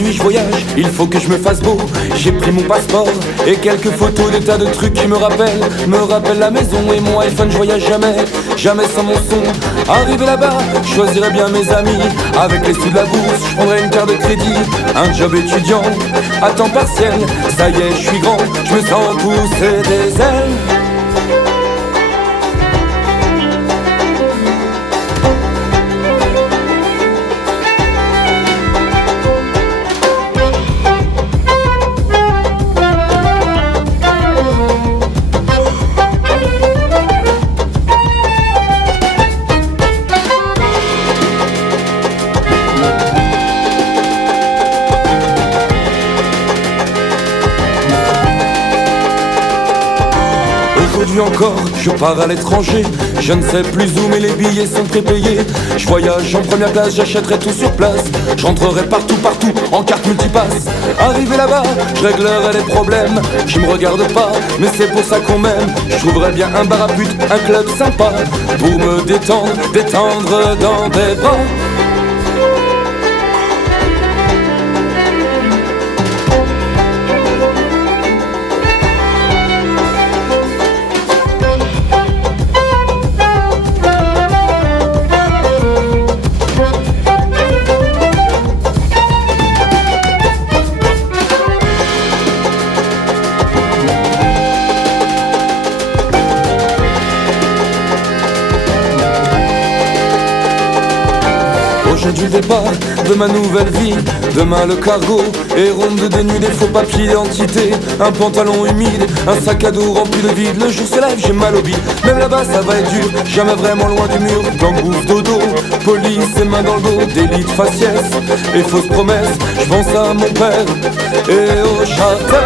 Aujourd'hui je voyage, il faut que je me fasse beau. J'ai pris mon passeport et quelques photos, des tas de trucs qui me rappellent la maison. Et mon iPhone, je voyage jamais sans mon son. Arrivé là-bas, je choisirai bien mes amis. Avec les sous de la bourse, je prendrai une carte de crédit. Un job étudiant, à temps partiel. Ça y est, je suis grand, je me sens pousser des ailes. Aujourd'hui encore, je pars à l'étranger. Je ne sais plus où, mais les billets sont prépayés. Je voyage en première classe, j'achèterai tout sur place. Je rentrerai partout, en carte multipass. Arrivé là-bas, je réglerai les problèmes qui me regardent pas, mais c'est pour ça qu'on m'aime. Je trouverai bien un bar à pute, un club sympa, pour me détendre dans tes bras. Aujourd'hui le départ de ma nouvelle vie. Demain le cargo et ronde de dénude, des faux papiers d'identité, un pantalon humide, un sac à dos rempli de vide. Le jour se lève, j'ai mal au bide. Même là-bas ça va être dur, jamais vraiment loin du mur. Gang, bouffe, dodo, police et main dans le dos, délit de faciès et fausses promesses. Je pense à mon père et au château.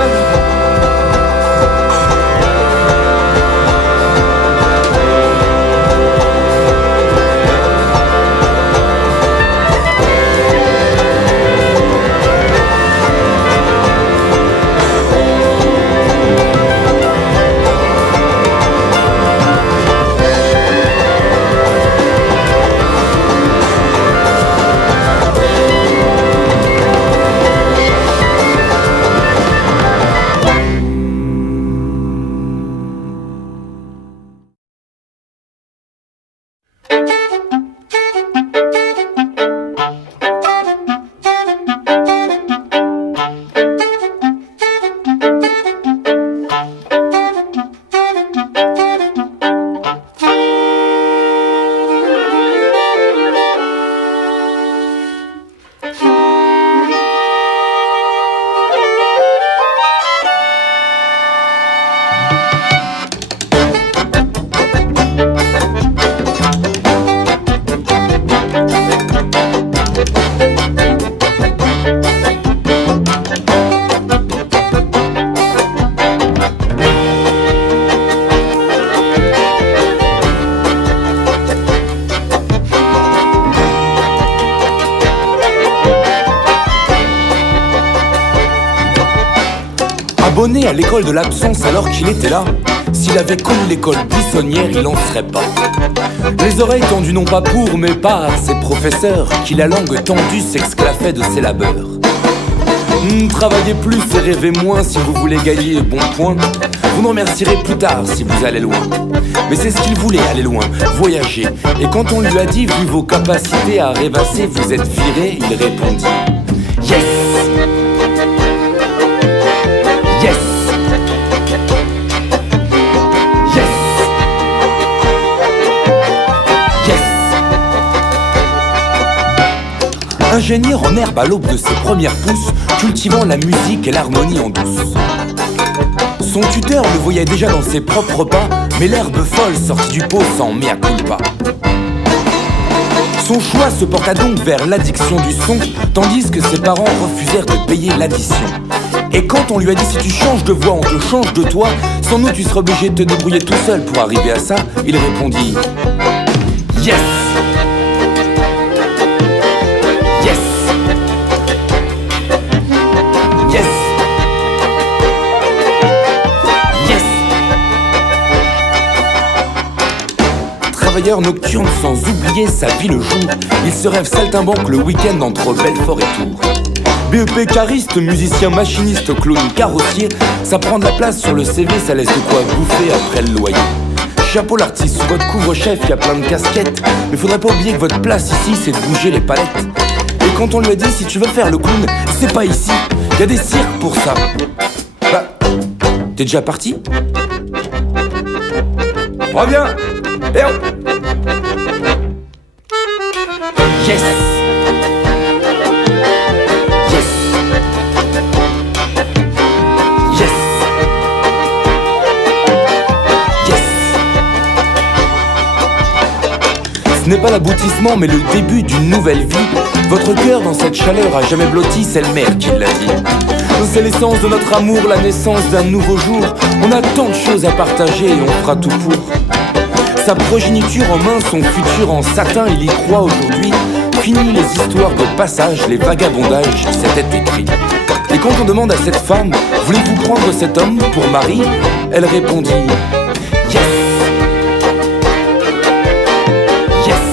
Abonné à l'école de l'absence alors qu'il était là. S'il avait connu l'école buissonnière, il en serait pas. Les oreilles tendues non pas pour, mais par ses professeurs, qui la langue tendue s'exclafait de ses labeurs. Travaillez plus et rêvez moins si vous voulez gagner bon point. Vous m'en remercierez plus tard si vous allez loin. Mais c'est ce qu'il voulait, aller loin, voyager. Et quand on lui a dit, vu vos capacités à rêvasser, vous êtes viré, il répondit yes. Yes. Yes. Yes. Ingénieur en herbe à l'aube de ses premières pousses, cultivant la musique et l'harmonie en douce. Son tuteur le voyait déjà dans ses propres pas, mais l'herbe folle sortie du pot sans mea culpa. Son choix se porta donc vers l'addiction du son, tandis que ses parents refusèrent de payer l'addition. Et quand on lui a dit si tu changes de voix, on te change de toi, sans nous tu seras obligé de te débrouiller tout seul pour arriver à ça, il répondit yes. Yes. Yes. Yes. Travailleur nocturne sans oublier sa vie le jour, il se rêve saltimbanque le week-end entre Belfort et Tours. BEP cariste, musicien, machiniste, clown, carrossier. Ça prend de la place sur le CV, ça laisse de quoi bouffer après le loyer. Chapeau l'artiste, sous votre couvre-chef, y a plein de casquettes. Mais faudrait pas oublier que votre place ici, c'est de bouger les palettes. Et quand on lui a dit, si tu veux faire le clown, c'est pas ici, y a des cirques pour ça. Bah, t'es déjà parti? Reviens! Eh oh! Yes! Yes! Yes! Yes! Ce n'est pas l'aboutissement, mais le début d'une nouvelle vie. Votre cœur dans cette chaleur a jamais blotti, c'est le maire qui l'a dit. C'est l'essence de notre amour, la naissance d'un nouveau jour. On a tant de choses à partager et on fera tout pour. Sa progéniture en main, son futur en satin, il y croit aujourd'hui. Fini les histoires de passage, les vagabondages, c'était écrit. Et quand on demande à cette femme, voulez-vous prendre cet homme pour mari? Elle répondit, yes! Yes!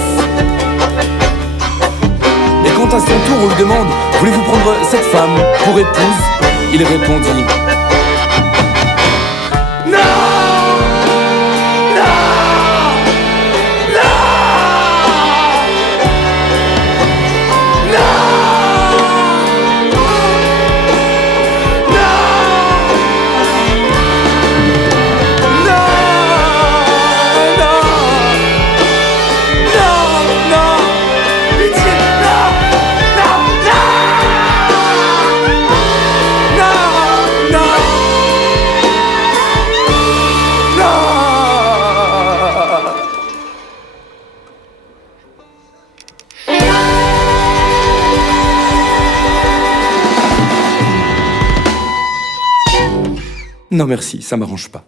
Et quand à son tour on lui demande, voulez-vous prendre cette femme pour épouse? Il répondit, non merci, ça m'arrange pas.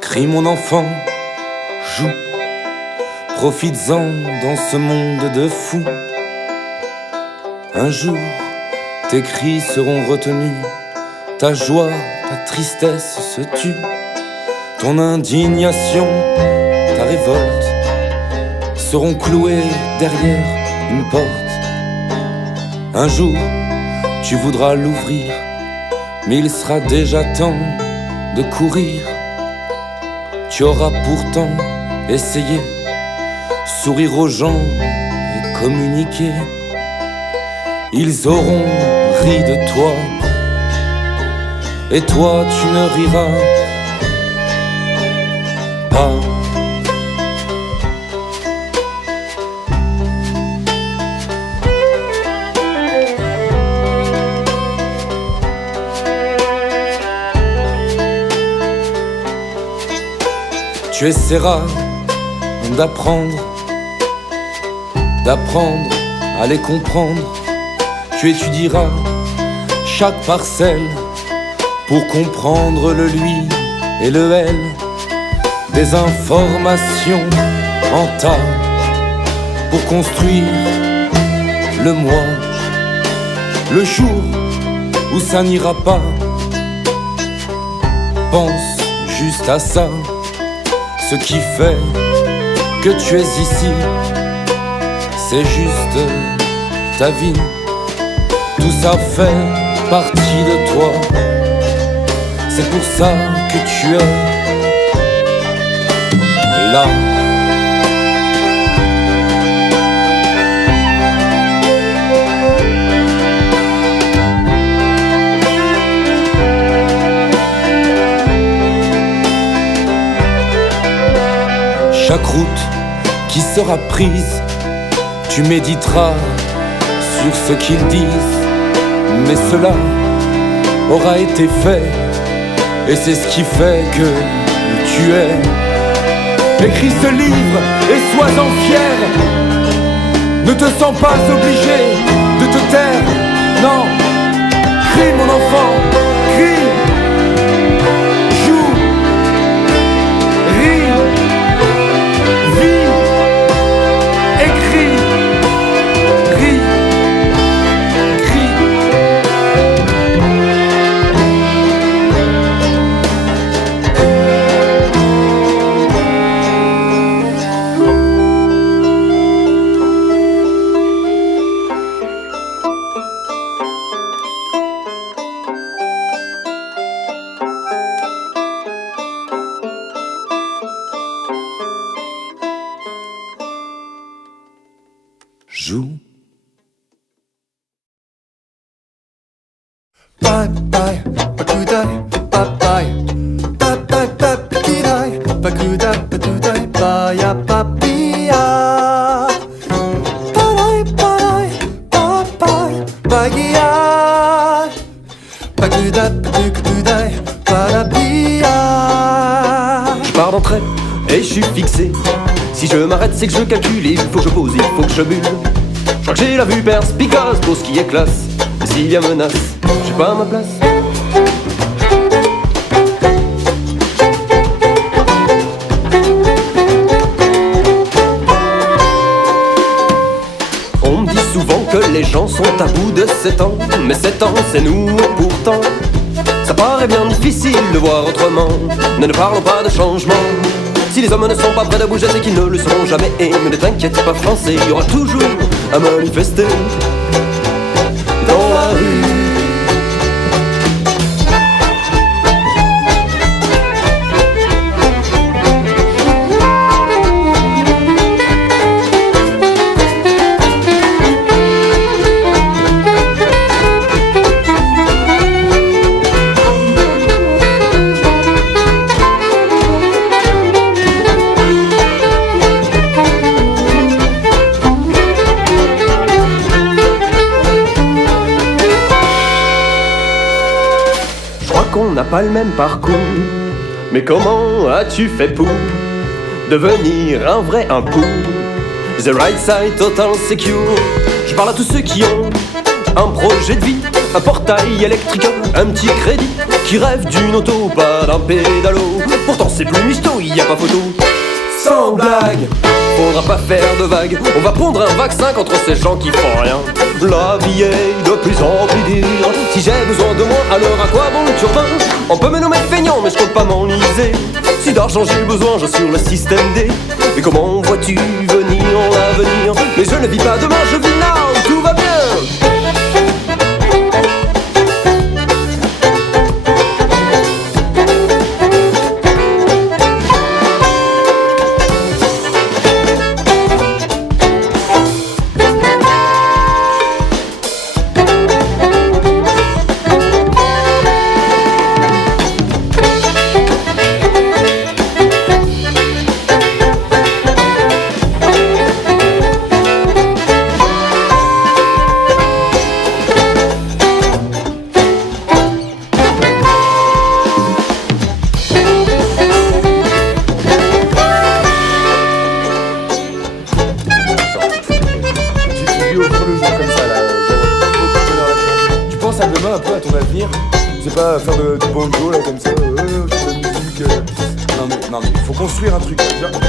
Crie mon enfant, joue, profites-en dans ce monde de fous. Un jour, tes cris seront retenus, ta joie, ta tristesse se tue. Ton indignation, ta révolte seront cloués derrière une porte. Un jour, tu voudras l'ouvrir, mais il sera déjà temps de courir. Tu auras pourtant essayé, sourire aux gens et communiquer. Ils auront ri de toi, et toi tu ne riras pas. Tu essaieras d'apprendre à les comprendre. Tu étudieras chaque parcelle pour comprendre le lui et le elle. Des informations en tas pour construire le moi. Le jour où ça n'ira pas, pense juste à ça. Ce qui fait que tu es ici, c'est juste ta vie. Tout ça fait partie de toi. C'est pour ça que tu es là. Chaque route qui sera prise, tu méditeras sur ce qu'ils disent. Mais cela aura été fait, et c'est ce qui fait que tu es. Écris ce livre et sois-en fier. Ne te sens pas obligé de te taire. Non, crie mon enfant, crie. Joue, ris, vis, écris, ris, crie. Joue. Bye bye, bakudai, bye bye, bye bye, bye bakudai, bakudai, bakudai, baya papia. Bye bye, bye bye, bagia. Bakudai, bakudai, barabia. Je pars d'entrée et je suis fixé. Si je m'arrête, c'est que je calcule. Il faut que je pose, il faut que je bulle. Je crois que j'ai la vue perspicace pour ce qui est classe. Et s'il y a menace, j'ai pas ma place. On me dit souvent que les gens sont à bout de 7 ans. Mais 7 ans, c'est nous et pourtant ça paraît bien difficile de voir autrement. Ne parlons pas de changement. Si les hommes ne sont pas prêts de bouger, c'est qu'ils ne le seront jamais. Et mais ne t'inquiète pas français, il y aura toujours à manifester dans la rue. pas le même parcours. Mais comment as-tu fait pour devenir un vrai impôt? The right side, total secure. Je parle à tous ceux qui ont un projet de vie, un portail électrique, un petit crédit, qui rêvent d'une auto, pas d'un pédalo. Pourtant c'est plus misto, y a pas photo. Sans blague, faudra pas faire de vagues. On va pondre un vaccin contre ces gens qui font rien. La vie est de plus en plus dure. Si j'ai besoin de moi, alors à quoi bon le turbin? On peut me nommer feignant, mais je compte pas m'enliser. Si d'argent j'ai besoin, j'assure le système D. Et comment vois-tu venir l'avenir? Mais je ne vis pas demain, je vis now, tout va bien. Faire du banjo là comme ça, de la musique. Non mais faut construire un truc.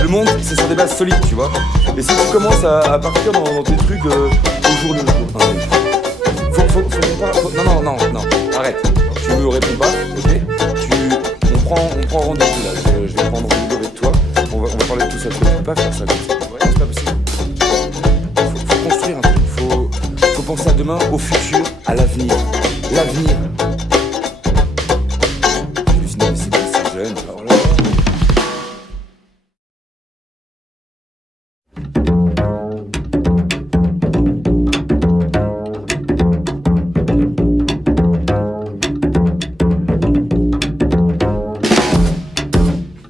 Le monde c'est sur des bases solides, tu vois. Et si tu commences à partir dans tes trucs au jour le jour. Non, arrête. Tu me réponds pas, ok. On prend rendez-vous là. Je vais prendre rendez-vous avec toi. On va parler de tout ça. Tu peux pas faire ça comme ça. Ouais, c'est pas possible. Faut construire un truc. Faut penser à demain, au futur, à l'avenir. L'avenir.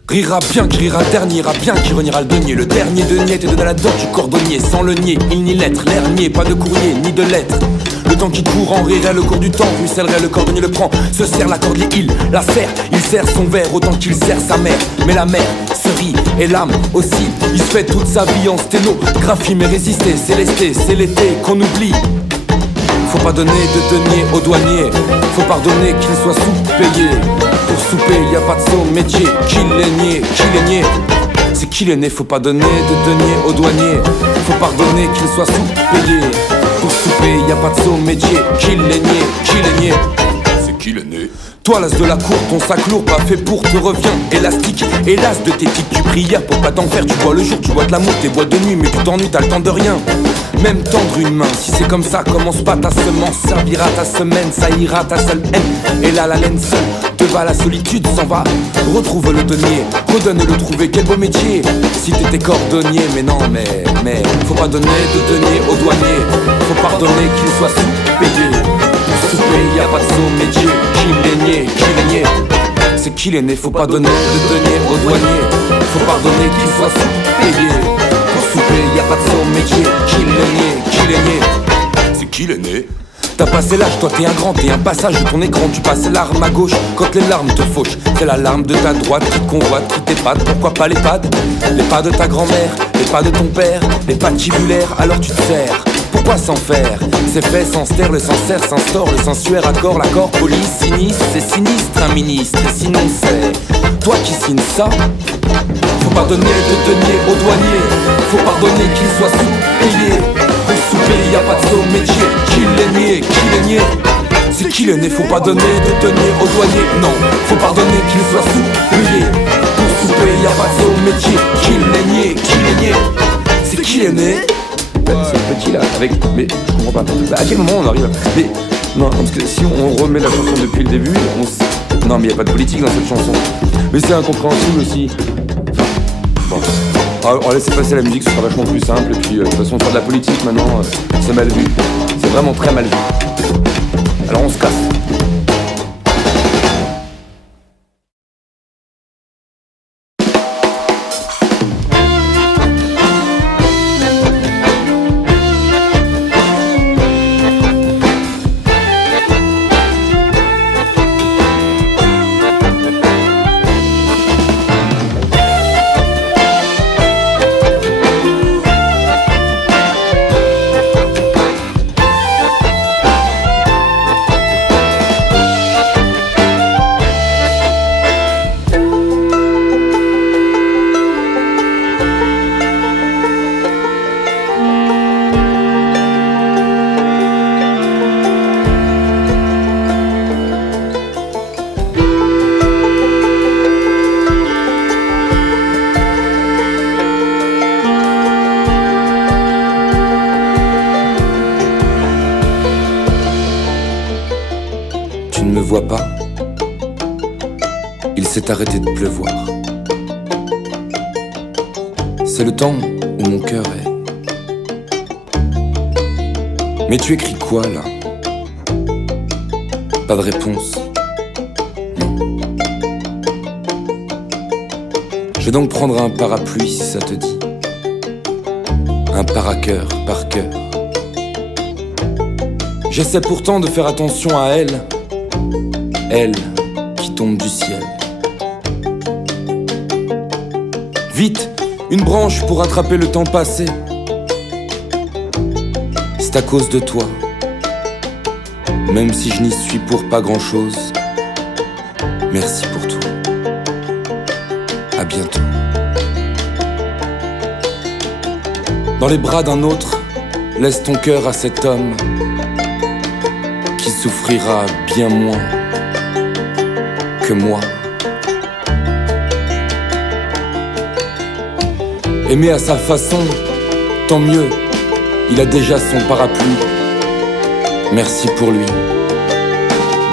Rira bien, criera dernier, ira bien, qui reniera le denier. Le dernier denier te donne la dent du cordonnier. Sans le nier, il ni lettre, l'air nier, pas de courrier, ni de lettres. Le temps qui court en rirait le cours du temps, ruissellerait, le cordonnier le prend, se serre la corde, il la serre, il serre son verre autant qu'il serre sa mère. Mais la mère se rit et l'âme aussi, il se fait toute sa vie en sténographie. Mais résister, c'est lesté, c'est l'été qu'on oublie. Faut pas donner de denier aux douaniers, faut pardonner qu'ils soient sous-payés. Pour souper, y a pas de saut métier, qui les nier. C'est qui les né, faut pas donner de denier aux douaniers, faut pardonner qu'ils soient sous-payés. Pour souper, y a pas de saut métier, qui les nier. C'est qui les né. Toi l'as de la cour, ton sac lourd pas fait pour te revient élastique. Hélas de tes tics, tu prières pour pas t'en faire. Tu bois le jour, tu bois de l'amour, t'es bois de nuit. Mais tu t'ennuies, t'as le temps de rien. Même tendre une main, si c'est comme ça, commence pas ta semence. Servira ta semaine, ça ira ta seule haine. Et là la laine seule, te va la solitude, s'en va. Retrouve le denier, redonne-le trouver, quel beau métier. Si t'étais cordonnier, mais non, mais faut pas donner de denier aux douaniers. Faut pardonner qu'ils soient sous-payés. Souper, y a pas de saut métier, qui les nier. C'est qui les né, faut pas donner de denier aux douaniers. Faut pardonner qu'ils soient sous-payés. Pour souper, y a pas de saut métier, qui les nier. C'est qui les né. T'as passé l'âge, toi t'es un grand, t'es un passage de ton écran. Tu passes l'arme à gauche quand les larmes te fauchent. C'est la larme de ta droite qui te convoite, qui t'épate. Pourquoi pas les pads? Les pas de ta grand-mère, les pas de ton père, les pas tibulaires, alors tu te sers. Pourquoi s'en faire? C'est fait sans se taire, le sang serre, s'instaure, le sensuaire accord, l'accord, police, sinistre, c'est sinistre un ministre. Et sinon c'est toi qui signes ça. Faut pas donner de denier aux douaniers, faut pardonner qu'ils soient sous-payés. Pour souper, y a pas de saut métier, qui les nier. C'est qui les né, faut pas donner de denier aux douaniers. Non, faut pardonner qu'ils soient sous-payés. Pour souper, y a pas de saut métier, qui les nier. C'est qui les né? C'est le petit là, avec. Mais je comprends pas. À quel moment on arrive? Mais. Non, parce que si on remet la chanson depuis le début, non, mais y a pas de politique dans cette chanson. Mais c'est incompréhensible aussi. Bon. On va laisser passer la musique, ce sera vachement plus simple. Et puis, de toute façon, faire de la politique maintenant, c'est mal vu. C'est vraiment très mal vu. Alors on se casse. s'est arrêté de pleuvoir. C'est le temps où mon cœur est. Mais tu écris quoi là? Pas de réponse. Non. Je vais donc prendre un parapluie si ça te dit. Un para-cœur par cœur. J'essaie pourtant de faire attention à elle. Elle qui tombe du ciel. Vite, une branche pour attraper le temps passé. C'est à cause de toi. Même si je n'y suis pour pas grand-chose. Merci pour tout. À bientôt. Dans les bras d'un autre, laisse ton cœur à cet homme qui souffrira bien moins que moi. Aimer à sa façon, tant mieux, il a déjà son parapluie. Merci pour lui.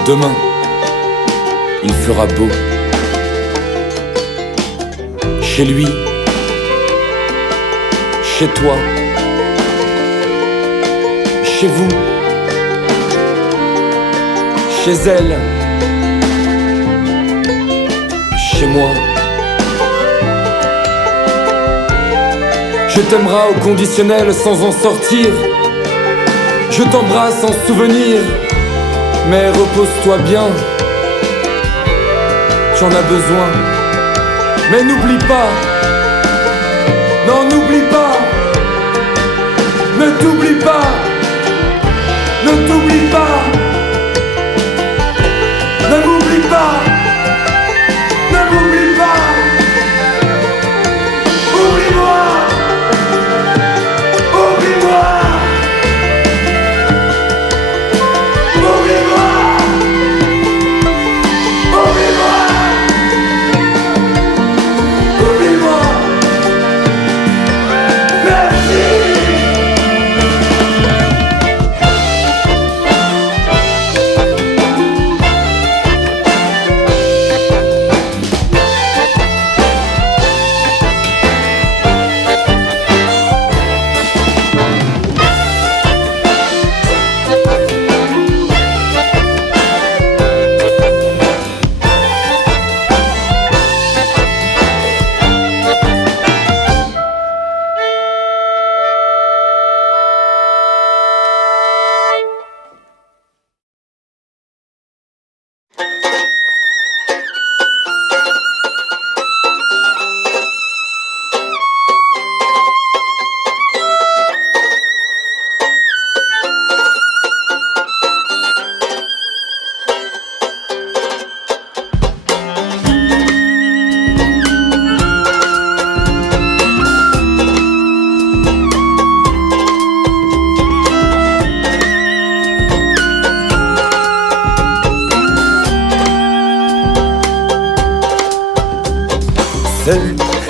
Demain, il fera beau. Chez lui, chez toi, chez vous, chez elle, chez moi. Je t'aimerai au conditionnel sans en sortir. Je t'embrasse en souvenir. Mais repose-toi bien. Tu en as besoin. Mais n'oublie pas. Non, n'oublie pas. Ne t'oublie pas. Ne t'oublie pas. Ne m'oublie pas. Ne m'oublie pas. Oublie-moi. Oublie-moi. Oublie-moi. Oublie-moi. Oublie-moi. Merci.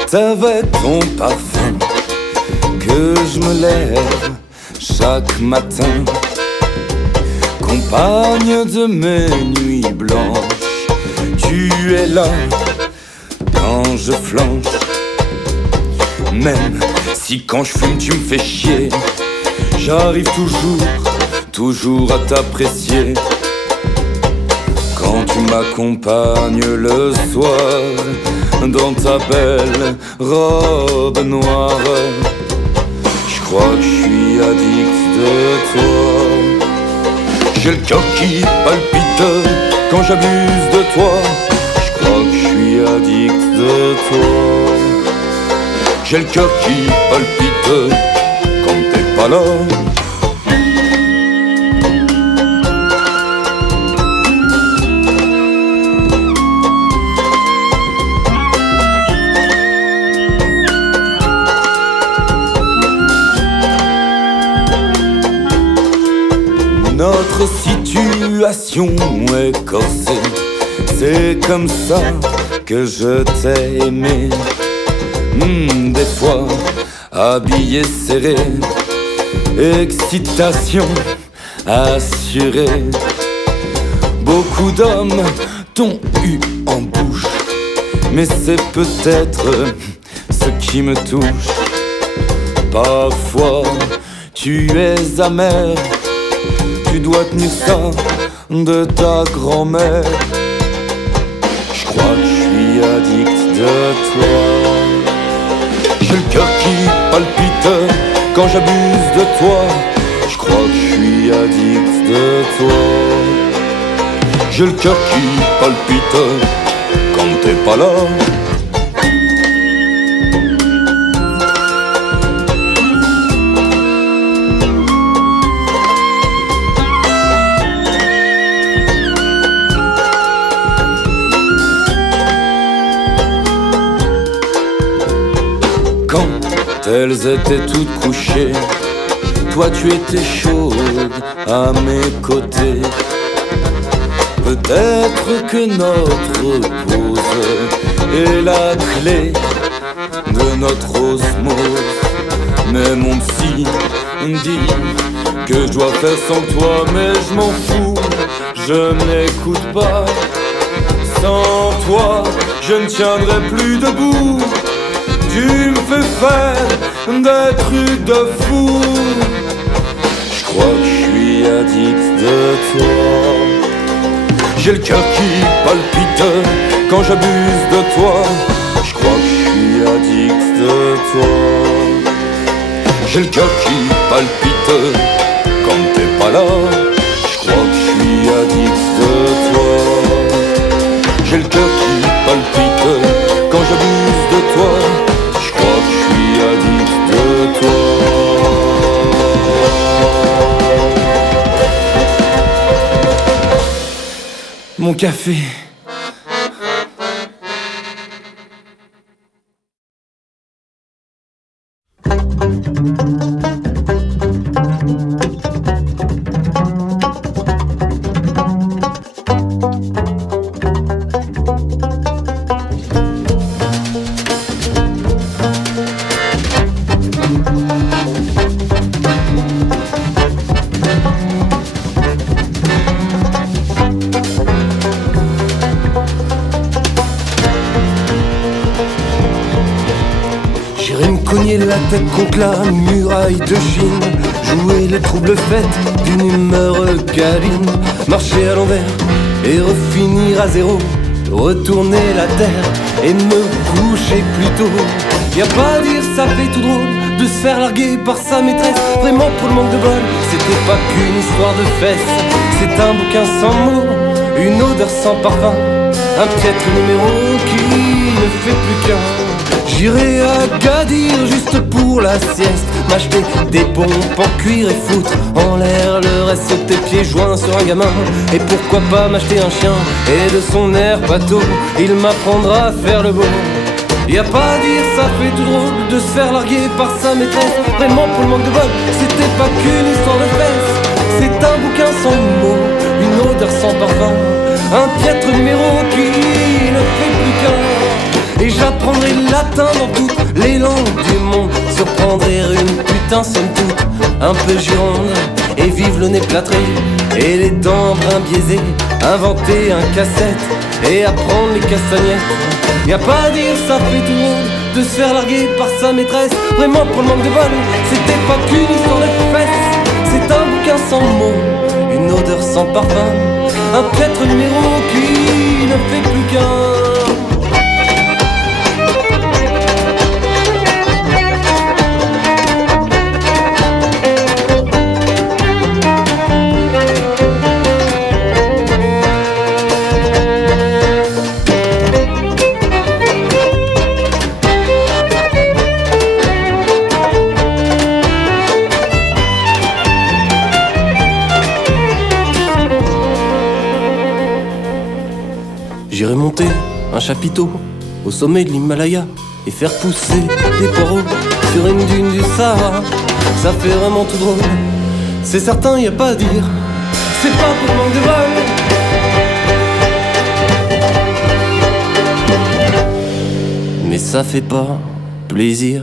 C'est avec ton parfum que je me lève chaque matin, compagne de mes nuits blanches. Tu es là quand je flanche. Même si quand je fume tu me fais chier, j'arrive toujours à t'apprécier. Quand tu m'accompagnes le soir dans ta belle robe noire, je crois que je suis addict de toi. J'ai le cœur qui palpite quand j'abuse de toi. Je crois que je suis addict de toi. J'ai le cœur qui palpite quand t'es pas là. Notre situation est corsée, c'est comme ça que je t'ai aimé. Des fois, habillé serré, excitation assurée. Beaucoup d'hommes t'ont eu en bouche, mais c'est peut-être ce qui me touche. Parfois, tu es amer, tu dois tenir ça de ta grand-mère. Je crois que je suis addict de toi. J'ai le cœur qui palpite quand j'abuse de toi. Je crois que je suis addict de toi. J'ai le cœur qui palpite quand t'es pas là. Quand elles étaient toutes couchées, toi tu étais chaude à mes côtés. Peut-être que notre pause est la clé de notre osmose. Mais mon psy dit que je dois faire sans toi, mais je m'en fous, je n'écoute pas. Sans toi, je ne tiendrai plus debout. Tu me fais faire des trucs de fou. Je crois que je suis addict de toi. J'ai le cœur qui palpite quand j'abuse de toi. Je crois que je suis addict de toi. J'ai le cœur qui palpite quand t'es pas là. Je crois que je suis addict de toi. J'ai le cœur qui palpite quand j'abuse de toi. Je crois que je suis addict de toi. Mon café. La tête contre la muraille de Chine, jouer les troubles fêtes d'une humeur câline, marcher à l'envers et refinir à zéro, retourner la terre et me coucher plus tôt. Y'a pas à dire, ça fait tout drôle de se faire larguer par sa maîtresse. Vraiment pour le manque de bol, c'était pas qu'une histoire de fesses. C'est un bouquin sans mots, une odeur sans parfum, un piètre numéro qui ne fait plus qu'un. J'irai à Gadir juste pour la sieste, m'acheter des pompes en cuir et foutre en l'air le reste tes pieds joints sur un gamin. Et pourquoi pas m'acheter un chien, et de son air bateau il m'apprendra à faire le beau. Y'a pas à dire, ça fait tout drôle de se faire larguer par sa maîtresse. Vraiment pour le manque de bol, c'était pas qu'une histoire de fesses. C'est un bouquin sans mots, une odeur sans parfum, un piètre numéro qui ne fait plus qu'un. Et j'apprendrai le latin dans toutes les langues du monde, surprendrai une putain somme toute un peu gironde, et vive le nez plâtré et les dents brun biaisées, inventer un cassette et apprendre les castagnettes. Y'a pas à dire, ça fait tout drôle de se faire larguer par sa maîtresse. Vraiment pour le manque de bol, c'était pas qu'une histoire de fesses. C'est un bouquin sans mots, une odeur sans parfum, un piètre numéro qui ne fait plus qu'un. J'irai monter un chapiteau au sommet de l'Himalaya et faire pousser des poireaux sur une dune du Sahara. Ça fait vraiment tout drôle, c'est certain, y a pas à dire. C'est pas pour le manque de vol, mais ça fait pas plaisir.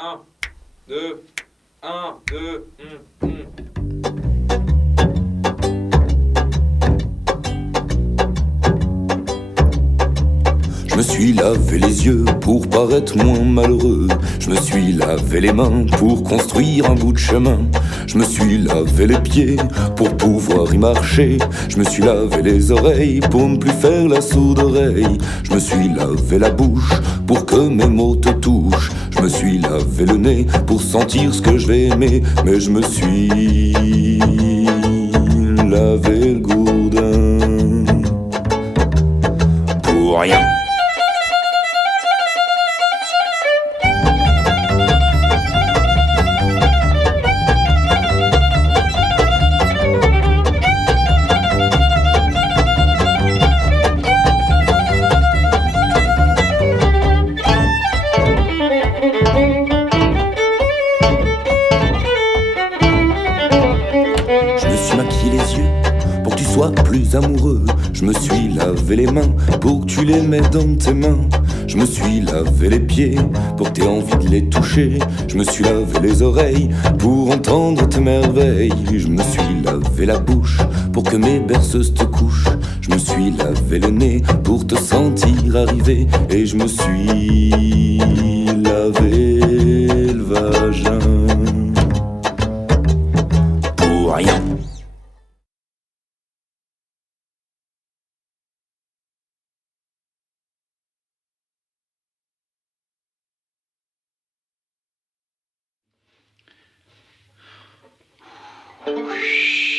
1, 2, 1, 2, Je me suis lavé les yeux pour paraître moins malheureux. Je me suis lavé les mains pour construire un bout de chemin. Je me suis lavé les pieds pour pouvoir y marcher. Je me suis lavé les oreilles pour ne plus faire la sourde oreille. Je me suis lavé la bouche pour que mes mots te touchent. Je me suis lavé le nez pour sentir ce que je vais aimer. Mais je me suis lavé le gourdin pour rien. Plus amoureux, je me suis lavé les mains pour que tu les mettes dans tes mains. Je me suis lavé les pieds pour que t'aies envie de les toucher. Je me suis lavé les oreilles pour entendre tes merveilles. Je me suis lavé la bouche pour que mes berceuses te couchent. Je me suis lavé le nez pour te sentir arriver. Et je me suis lavé le vagin pour rien. Shh.